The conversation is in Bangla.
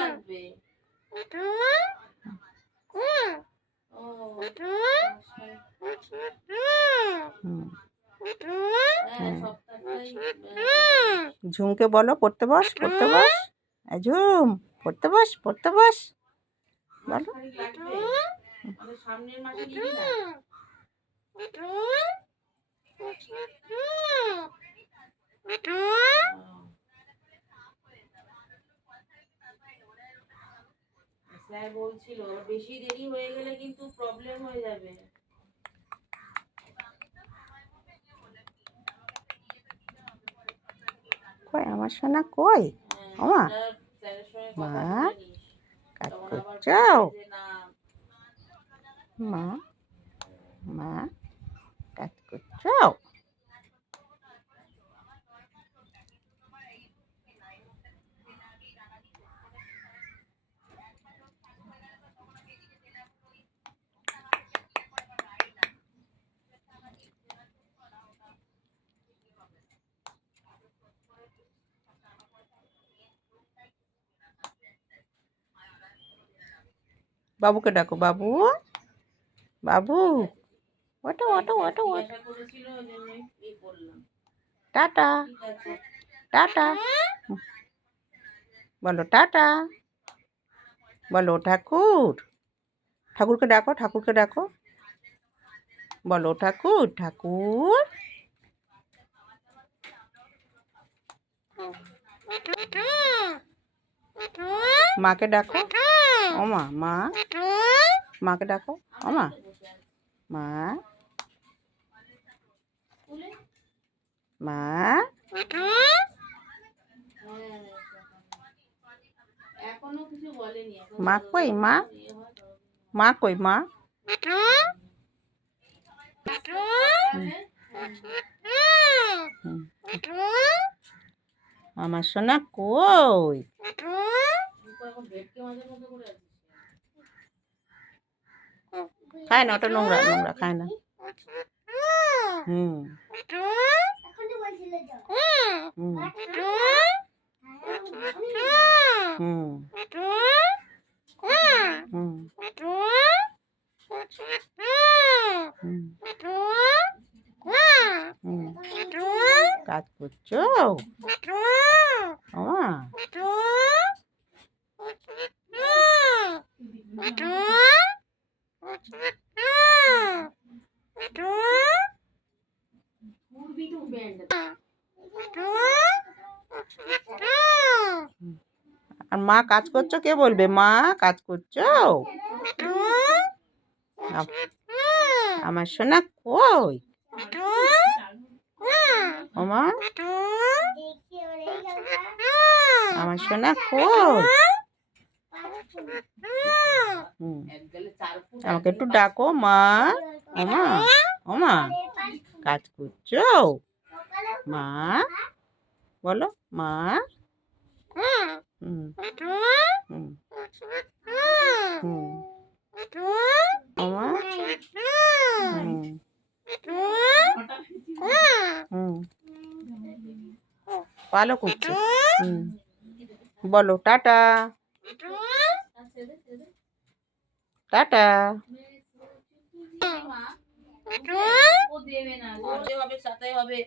লাগবে। ঝুমকে বলো পড়তে বস, পড়তে বস। ঝুম পড়তে বস, পড়তে বস বলো। সামনের মাসে নিবি না? স্যার বলছিল বেশি দেরি হয়ে গেলে কিন্তু প্রবলেম হয়ে যাবে। কই আমার সোনা কই? ওমা মা কাজ করছো? মা মা কাজ করছো? বাবুকে ডাকো, বাবু বাবু ওটো ওটো ওটো ওটো। টাটা টাটা বলো, টাটা বলো। ঠাকুর ঠাকুরকে ডাকো, ঠাকুরকে ডাকো বলো। ঠাকুর ঠাকুর মাকে ডাকো। ওমা মা মাকে ডাকো। ওমা মা মা মা কই? মা মা কই? মা আমার সোনা কই? খায় না, ওটা নোংরা নোংরা, খায় না। হুম হুম হুম কাজ করছো? ওমা আর মা কাজ করছো কে বলবে? মা কাজ করছো? আমার সোনা কই? ওমা আমার সোনা কই? আমাকে একটু ডাকো মা। ওমা ওমা কাজ করছো? মা বলো, মা হুম হুম হুম ওমা হুম ভালো করছো। বলো টাটা টাটা। ও দেবে না, সাথে হবে সাথে হবে।